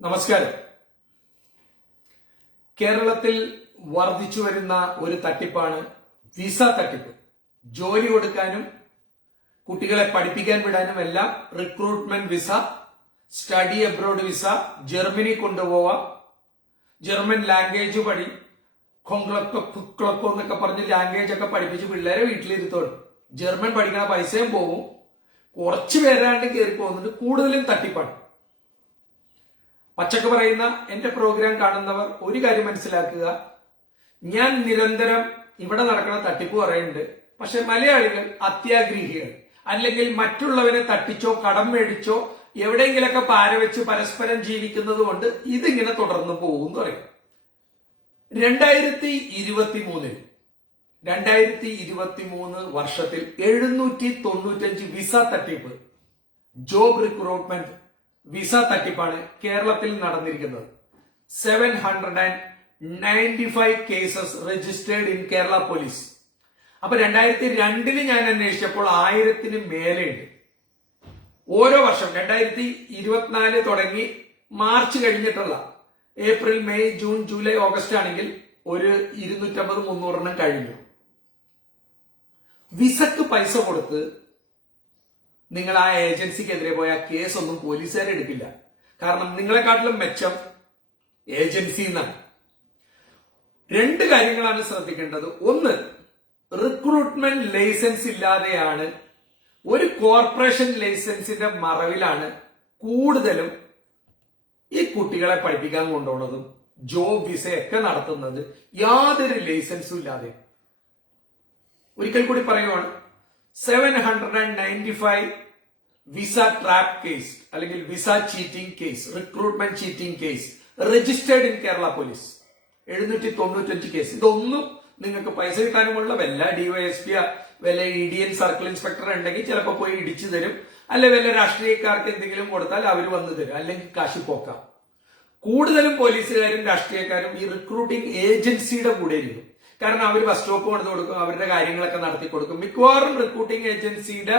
നമസ്കാരം. കേരളത്തിൽ വർദ്ധിച്ചു വരുന്ന ഒരു തട്ടിപ്പാണ് വിസ തട്ടിപ്പ്. ജോലി കൊടുക്കാനും കുട്ടികളെ പഠിപ്പിക്കാൻ വിടാനും എല്ലാം recruitment visa study abroad visa Germany കൊണ്ടുപോവാം German language പഠി കൊങ്ക്ലക്കോ കുക്ലക്കോ എന്നൊക്കെ പറഞ്ഞ് ലാംഗ്വേജ് ഒക്കെ പഠിപ്പിച്ച് പിള്ളേരെ വീട്ടിലിരുത്തോളും ജർമ്മൻ പഠിക്കണ പൈസയും പോകും കുറച്ച് പേരാണ്ട് കയറി പോകുന്നുണ്ട് കൂടുതലും തട്ടിപ്പാണ്. പച്ചക്ക് പറയുന്ന എന്റെ പ്രോഗ്രാം കാണുന്നവർ ഒരു കാര്യം മനസ്സിലാക്കുക. ഞാൻ നിരന്തരം ഇവിടെ നടക്കുന്ന തട്ടിപ്പ് പറയുന്നുണ്ട്. പക്ഷെ മലയാളികൾ അത്യാഗ്രഹികൾ അല്ലെങ്കിൽ മറ്റുള്ളവരെ തട്ടിച്ചോ കടം മേടിച്ചോ എവിടെയെങ്കിലൊക്കെ പാരവെച്ച് പരസ്പരം ജീവിക്കുന്നത് കൊണ്ട് ഇതിങ്ങനെ തുടർന്ന് പോകും പറയും. രണ്ടായിരത്തി ഇരുപത്തി മൂന്നിൽ രണ്ടായിരത്തി ഇരുപത്തി മൂന്ന് വർഷത്തിൽ എഴുന്നൂറ്റി തൊണ്ണൂറ്റഞ്ച് വിസ തട്ടിപ്പ്. ജോബ് റിക്രൂട്ട്മെന്റ് വിസ തട്ടിപ്പാണ് കേരളത്തിൽ നടന്നിരിക്കുന്നത്. Seven hundred and ninety five cases registered in Kerala police അപ്പൊ രണ്ടായിരത്തി രണ്ടിൽ ഞാൻ അന്വേഷിച്ചപ്പോൾ ആയിരത്തിന് മേലെയുണ്ട്. ഓരോ വർഷം രണ്ടായിരത്തി ഇരുപത്തിനാല് തുടങ്ങി മാർച്ച് കഴിഞ്ഞിട്ടുള്ള April May June July August ആണെങ്കിൽ ഒരു ഇരുന്നൂറ്റമ്പത് മുന്നൂറെണ്ണം കഴിഞ്ഞു. വിസക്ക് പൈസ കൊടുത്ത് നിങ്ങൾ ആ ഏജൻസിക്കെതിരെ പോയ കേസ് ഒന്നും പോലീസുകാർ എടുക്കില്ല. കാരണം നിങ്ങളെക്കാട്ടിലും മെച്ചം ഏജൻസി എന്നാണ്. രണ്ട് കാര്യങ്ങളാണ് ശ്രദ്ധിക്കേണ്ടത്. ഒന്ന് റിക്രൂട്ട്മെന്റ് ലൈസൻസ് ഇല്ലാതെയാണ് ഒരു കോർപ്പറേഷൻ ലൈസൻസിന്റെ മറവിലാണ് കൂടുതലും ഈ കുട്ടികളെ പഠിപ്പിക്കാൻ കൊണ്ടുപോകുന്നതും ജോബ് വിസയൊക്കെ നടത്തുന്നത് യാതൊരു ലൈസൻസും ഇല്ലാതെ ഒരിക്കൽ കൂടി പറയുവാണ് seven hundred and ninety five visa trap case അല്ലെങ്കിൽ visa cheating case recruitment cheating case registered in Kerala police എഴുന്നൂറ്റി തൊണ്ണൂറ്റഞ്ച് കേസ് ഇതൊന്നും നിങ്ങൾക്ക് പൈസ കിട്ടാനുമുള്ള വല്ല ഡിവൈഎസ്പി വല്ല E D N circle inspector ഉണ്ടെങ്കിൽ ചിലപ്പോൾ പോയി ഇടിച്ചു തരും. അല്ലെ വല്ല രാഷ്ട്രീയക്കാർക്ക് എന്തെങ്കിലും കൊടുത്താൽ അവർ വന്നു തരും. അല്ലെങ്കിൽ കാശി പോക്കാം. കൂടുതലും പോലീസുകാരും രാഷ്ട്രീയക്കാരും ഈ റിക്രൂട്ടിംഗ് ഏജൻസിയുടെ കൂടെ ഇരിക്കും. കാരണം അവർ ബസ് സ്റ്റോപ്പ് കൊണ്ടു കൊടുക്കും അവരുടെ കാര്യങ്ങളൊക്കെ നടത്തി കൊടുക്കും. മിക്കവാറും റിക്രൂട്ടിംഗ് ഏജൻസിയുടെ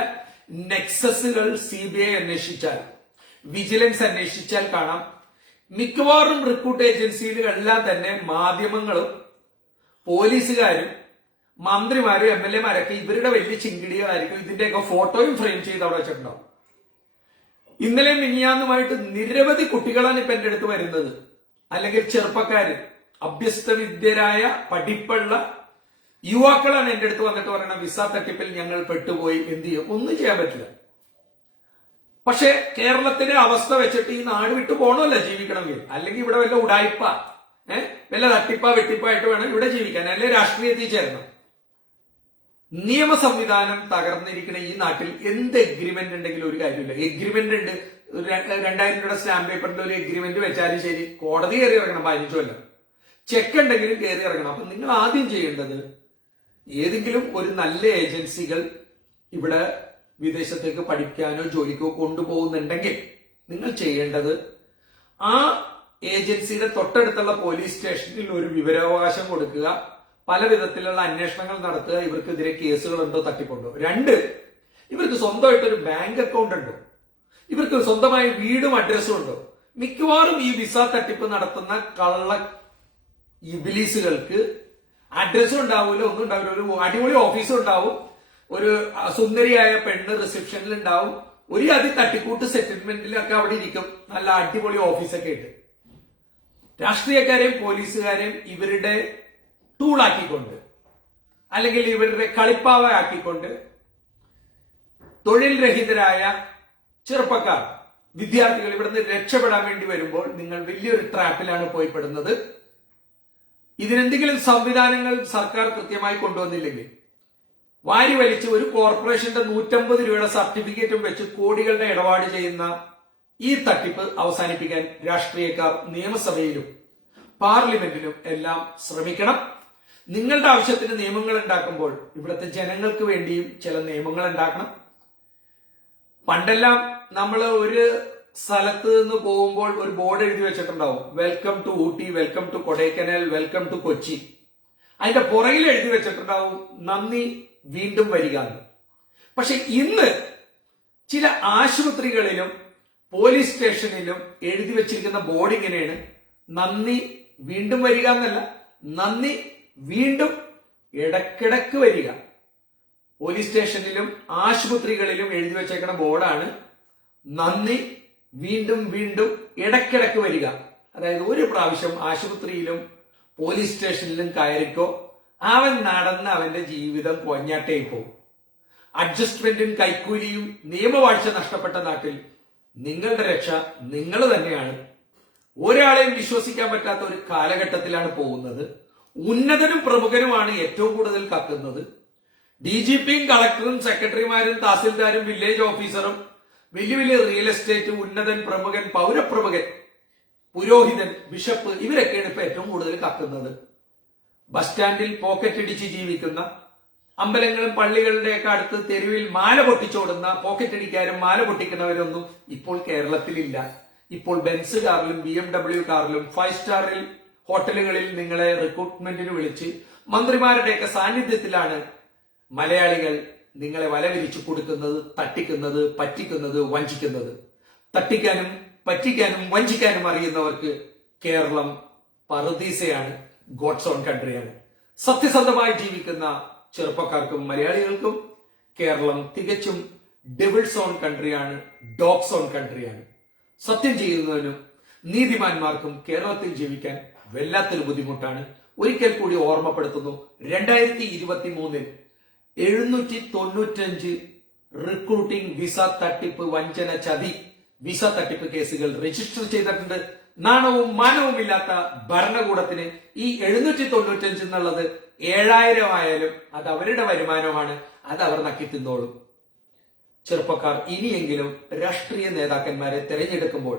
നെക്സസുകൾ സി ബി ഐ അന്വേഷിച്ചാൽ വിജിലൻസ് അന്വേഷിച്ചാൽ കാണാം. മിക്കവാറും റിക്രൂട്ട് ഏജൻസികളെല്ലാം തന്നെ മാധ്യമങ്ങളും പോലീസുകാരും മന്ത്രിമാരും എം എൽ എമാരൊക്കെ ഇവരുടെ വലിയ ചിങ്കിടികളായിരിക്കും ഇതിന്റെയൊക്കെ ഫോട്ടോയും ഫ്രെയിം ചെയ്ത് അവിടെ വെച്ചിട്ടുണ്ടാവും. ഇന്നലെ മിനിയാന്നുമായിട്ട് നിരവധി കുട്ടികളാണ് ഇപ്പൊ എന്റെ അടുത്ത് വരുന്നത്. അല്ലെങ്കിൽ ചെറുപ്പക്കാര്. അഭ്യസ്തവിദ്യരായ പഠിപ്പുള്ള യുവാക്കളാണ് എന്റെ അടുത്ത് വന്നിട്ട് പറയുന്നത് വിസ തട്ടിപ്പിൽ ഞങ്ങൾ പെട്ടുപോയി എന്ത് ചെയ്യും? ഒന്നും ചെയ്യാൻ പറ്റില്ല. പക്ഷേ കേരളത്തിന്റെ അവസ്ഥ വെച്ചിട്ട് ഈ നാട് വിട്ടു പോകണമല്ല ജീവിക്കണമെങ്കിൽ. അല്ലെങ്കിൽ ഇവിടെ വല്ല ഉടായ്പ ഏഹ് വല്ല തട്ടിപ്പ വെട്ടിപ്പായിട്ട് വേണം ഇവിടെ ജീവിക്കാൻ. അല്ലെ രാഷ്ട്രീയത്തിൽ ചേരണം നിയമ സംവിധാനം തകർന്നിരിക്കുന്ന ഈ നാട്ടിൽ എന്ത് എഗ്രിമെന്റ് ഉണ്ടെങ്കിലും ഒരു കാര്യമില്ല. എഗ്രിമെന്റ് ഉണ്ട്. രണ്ടായിരം രൂപയുടെ സ്റ്റാമ്പ് പേപ്പറിന്റെ ഒരു എഗ്രിമെന്റ് വെച്ചാലും ശരി. കോടതി കയറി ഇറങ്ങണം പതിനഞ്ചു കൊല്ലം. ചെക്ക് ഉണ്ടെങ്കിലും കയറി ഇറങ്ങണം. അപ്പൊ നിങ്ങൾ ആദ്യം ചെയ്യേണ്ടത് ഏതെങ്കിലും ഒരു നല്ല ഏജൻസികൾ ഇവിടെ വിദേശത്തേക്ക് പഠിക്കാനോ ജോലിക്കോ കൊണ്ടുപോകുന്നുണ്ടെങ്കിൽ നിങ്ങൾ ചെയ്യേണ്ടത് ആ ഏജൻസിയുടെ തൊട്ടടുത്തുള്ള പോലീസ് സ്റ്റേഷനിൽ ഒരു വിവരാവകാശം കൊടുക്കുക. പല വിധത്തിലുള്ള അന്വേഷണങ്ങൾ നടത്തുക. ഇവർക്കെതിരെ കേസുകളുണ്ടോ തട്ടിപ്പുണ്ടോ? രണ്ട് ഇവർക്ക് സ്വന്തമായിട്ട് ഒരു ബാങ്ക് അക്കൗണ്ട് ഉണ്ടോ? ഇവർക്ക് സ്വന്തമായി വീടും അഡ്രസ്സും ഉണ്ടോ? മിക്കവാറും ഈ വിസ തട്ടിപ്പ് നടത്തുന്ന കള്ള ഇബിലീസുകൾക്ക് അഡ്രസ്സും ഉണ്ടാവില്ല ഒന്നും ഉണ്ടാവില്ല. ഒരു അടിപൊളി ഓഫീസും ഉണ്ടാവും. ഒരു സുന്ദരിയായ പെണ്ണ് റിസപ്ഷനിൽ ഉണ്ടാവും. ഒരു അതി തട്ടിക്കൂട്ട് സെറ്റിൽമെന്റിലൊക്കെ അവിടെ ഇരിക്കും. നല്ല അടിപൊളി ഓഫീസൊക്കെ ഉണ്ട് രാഷ്ട്രീയക്കാരെയും പോലീസുകാരെയും ഇവരുടെ ടൂളാക്കിക്കൊണ്ട് അല്ലെങ്കിൽ ഇവരുടെ കളിപ്പാവ ആക്കിക്കൊണ്ട് തൊഴിൽ രഹിതരായ ചെറുപ്പക്കാർ വിദ്യാർത്ഥികൾ ഇവിടുന്ന് രക്ഷപ്പെടാൻ വേണ്ടി വരുമ്പോൾ നിങ്ങൾ വലിയൊരു ട്രാപ്പിലാണ് പോയി പെടുന്നത് ഇതിനെന്തെങ്കിലും സംവിധാനങ്ങൾ സർക്കാർ കൃത്യമായി കൊണ്ടുവന്നില്ലെങ്കിൽ വാരി വലിച്ച് ഒരു കോർപ്പറേഷന്റെ നൂറ്റമ്പത് രൂപയുടെ സർട്ടിഫിക്കറ്റും വെച്ച് കോടികളുടെ ഇടപാട് ചെയ്യുന്ന ഈ തട്ടിപ്പ് അവസാനിപ്പിക്കാൻ രാഷ്ട്രീയക്കാർ നിയമസഭയിലും പാർലമെന്റിലും എല്ലാം ശ്രമിക്കണം. നിങ്ങളുടെ ആവശ്യത്തിന് നിയമങ്ങൾ ഉണ്ടാക്കുമ്പോൾ ഇവിടുത്തെ ജനങ്ങൾക്ക് വേണ്ടിയും ചില നിയമങ്ങൾ ഉണ്ടാക്കണം. പണ്ടെല്ലാം നമ്മൾ ഒരു സ്ഥലത്ത് നിന്ന് പോകുമ്പോൾ ഒരു ബോർഡ് എഴുതി വെച്ചിട്ടുണ്ടാവും. Welcome to Ooty welcome to Kodaikanal welcome to Kochi. അതിന്റെ പുറകിൽ എഴുതി വെച്ചിട്ടുണ്ടാവും നന്ദി വീണ്ടും വരിക പക്ഷെ ഇന്ന് ചില ആശുപത്രികളിലും പോലീസ് സ്റ്റേഷനിലും എഴുതി വെച്ചിരിക്കുന്ന ബോർഡ് ഇങ്ങനെയാണ്. നന്ദി വീണ്ടും വരിക എന്നല്ല. നന്ദി വീണ്ടും ഇടക്കിടക്ക് വരിക. പോലീസ് സ്റ്റേഷനിലും ആശുപത്രികളിലും എഴുതി വെച്ചേക്കുന്ന ബോർഡാണ് നന്ദി വീണ്ടും വീണ്ടും ഇടയ്ക്കിടയ്ക്ക് വരിക. അതായത് ഒരു പ്രാവശ്യം ആശുപത്രിയിലും പോലീസ് സ്റ്റേഷനിലും കയറിക്കോ അവൻ നടന്ന് അവന്റെ ജീവിതം കൊഞ്ഞാട്ടേ പോകും അഡ്ജസ്റ്റ്മെന്റും കൈക്കൂലിയും നിയമവാഴ്ച നഷ്ടപ്പെട്ട നാട്ടിൽ നിങ്ങളുടെ രക്ഷ നിങ്ങൾ തന്നെയാണ്. ഒരാളെയും വിശ്വസിക്കാൻ പറ്റാത്ത ഒരു കാലഘട്ടത്തിലാണ് പോകുന്നത്. ഉന്നതനും പ്രമുഖനുമാണ് ഏറ്റവും കൂടുതൽ കക്കുന്നത്. ഡി ജി പിയും കളക്ടറും സെക്രട്ടറിമാരും തഹസിൽദാരും വില്ലേജ് ഓഫീസറും വലിയ വലിയ റിയൽ എസ്റ്റേറ്റ് ഉന്നതൻ പ്രമുഖൻ പൗരപ്രമുഖൻ പുരോഹിതൻ ബിഷപ്പ് ഇവരൊക്കെയാണ് ഇപ്പൊ ഏറ്റവും കൂടുതൽ കത്തുന്നത്. ബസ് സ്റ്റാൻഡിൽ പോക്കറ്റ് അടിച്ച് ജീവിക്കുന്ന അമ്പലങ്ങളും പള്ളികളുടെയൊക്കെ അടുത്ത് തെരുവിൽ മാല പൊട്ടിച്ചോടുന്ന പോക്കറ്റ് അടിക്കാരും മാല പൊട്ടിക്കുന്നവരൊന്നും ഇപ്പോൾ കേരളത്തിലില്ല. ഇപ്പോൾ ബെൻസ് കാറിലും ബി എം ഡബ്ല്യു കാറിലും ഫൈവ് സ്റ്റാറിൽ ഹോട്ടലുകളിൽ നിങ്ങളെ റിക്രൂട്ട്മെന്റിന് വിളിച്ച് മന്ത്രിമാരുടെയൊക്കെ സാന്നിധ്യത്തിലാണ് മലയാളികൾ നിങ്ങളെ വല വിരിച്ചു കൊടുക്കുന്നത് തട്ടിക്കുന്നത് പറ്റിക്കുന്നത് വഞ്ചിക്കുന്നത്. തട്ടിക്കാനും പറ്റിക്കാനും വഞ്ചിക്കാനും അറിയുന്നവർക്ക് കേരളം പറുദീസയാണ് ഗോഡ്സ് ഓൺ കൺട്രിയാണ്. സത്യസന്ധമായി ജീവിക്കുന്ന ചെറുപ്പക്കാർക്കും മലയാളികൾക്കും കേരളം തികച്ചും ഡെവിൾസ് ഓൺ കൺട്രിയാണ് ഡോഗ്സ് ഓൺ കൺട്രിയാണ്. സത്യം ചെയ്യുന്നതിനും നീതിമാന്മാർക്കും കേരളത്തിൽ ജീവിക്കാൻ വല്ലാത്തൊരു ബുദ്ധിമുട്ടാണ്. ഒരിക്കൽ കൂടി ഓർമ്മപ്പെടുത്തുന്നു രണ്ടായിരത്തി ഇരുപത്തി മൂന്നിൽ എഴുന്നൂറ്റി തൊണ്ണൂറ്റഞ്ച് റിക്രൂട്ടിംഗ് വിസ തട്ടിപ്പ് വഞ്ചന ചതി. വിസ തട്ടിപ്പ് കേസുകൾ രജിസ്റ്റർ ചെയ്തിട്ടുണ്ട്. നാണവും മാനവും ഇല്ലാത്ത ഭരണകൂടത്തിന് ഈ എഴുന്നൂറ്റി തൊണ്ണൂറ്റഞ്ച് എന്നുള്ളത് ഏഴായിരം ആയാലും അത് അവരുടെ വരുമാനമാണ്. അത് അവർ നക്കി തിന്നോളും ചെറുപ്പക്കാർ ഇനിയെങ്കിലും രാഷ്ട്രീയ നേതാക്കന്മാരെ തെരഞ്ഞെടുക്കുമ്പോൾ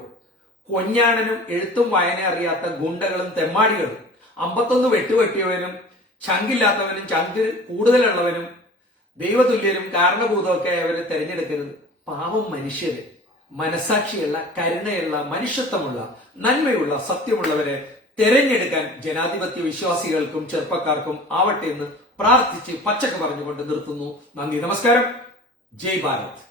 കൊഞ്ഞാണനും എഴുത്തും വായന അറിയാത്ത ഗുണ്ടകളും തെമ്മാടികളും അമ്പത്തൊന്ന് വെട്ടുവെട്ടിയവനും ചങ്കില്ലാത്തവനും ചങ്ക് കൂടുതലുള്ളവനും ദൈവതുല്യനും കാരണഭൂതമൊക്കെ അവരെ തിരഞ്ഞെടുക്കരുത്. പാവം മനുഷ്യര്. മനസാക്ഷിയുള്ള കരുണയുള്ള മനുഷ്യത്വമുള്ള നന്മയുള്ള സത്യമുള്ളവരെ തെരഞ്ഞെടുക്കാൻ ജനാധിപത്യ വിശ്വാസികൾക്കും ചെറുപ്പക്കാർക്കും ആവട്ടെ എന്ന് പ്രാർത്ഥിച്ച് പച്ചക്ക് പറഞ്ഞുകൊണ്ട് നിർത്തുന്നു. നന്ദി നമസ്കാരം. ജയ് ഭാരത്.